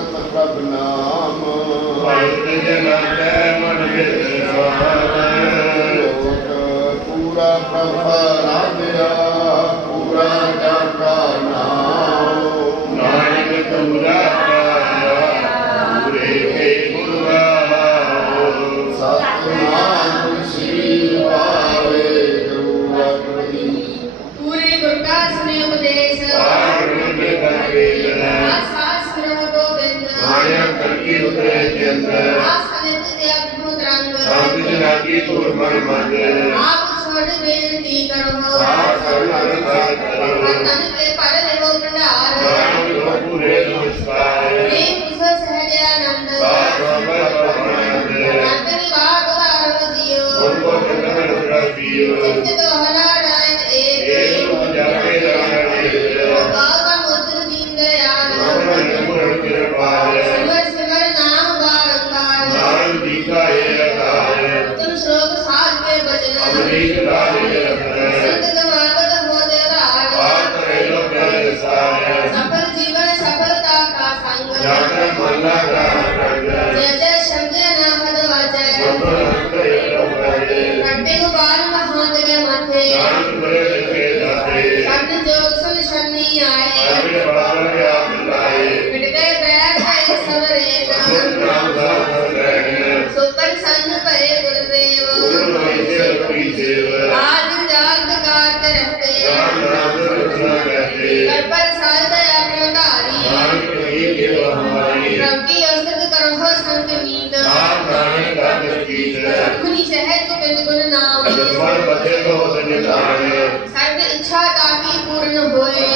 ਪ੍ਰਭ ਨਾਮ। ਭਗਤ ਜਨ ਕੈ ਮਨ ਵਿਸਰਾਮ ਕੀ ਤੁਰ ਮਨ ਮੰਗੇ ਆਪ ਛੋੜ ਬੇਨਤੀ ਕਰੋ ਆਪ ਸਰਵ ਕਰ ਕਰੋ ਤਨ ਤੇ ਪਰ ਪਾਰ ਮਹੰਤ ਕੇ ਮਾਥੇ ਨਾਨਕ ਬੜੇ ਲਿਖੇ ਦਾਤੇ। ਸਤ ਜੋਗ ਸੋ ਨਿਸ਼ਾਨੀ ਆਏ। ਅਰਬਿਨ ਬਾਬਾ ਕੇ ਆਪ ਲਾਏ ਮਿਟਦੇ ਬੈਰ ਹੈ ਸਵਰੇ ਨਾਮ ਨਾਮ ਦਾ ਹਰ ਰਹਿਣ ਸੁਤਨ ਸੰਨ ਭਏ ਗੁਰਦੇਵ। ਗੁਰੂ ਵੈਸੇ ਕੋਈ ਸੇਵ। ਆਦਿ ਜਾਗ ਕਾਰ ਕਰਤੇ ਨਾਮ ਨਾਮ ਰਖਣਾ ਕਹਤੇ ਕਰਪਨ ਸਾਲ ਦਇਆ ਪ੍ਰਧਾਰੀ ਨਾਨਕ ਹੀ ਦੇਵ ਹਮਾਰੀ ਰੱਬੀ ਅਸਤ ਕਰੋ ਸੰਤ ਮੀਤ। ਨਾਮ ਨਾਮ ਦਾ ਕੀਤ जन्मन बधे को निधाने सर्व इच्छा ताकी पूर्ण होए।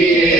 Amen.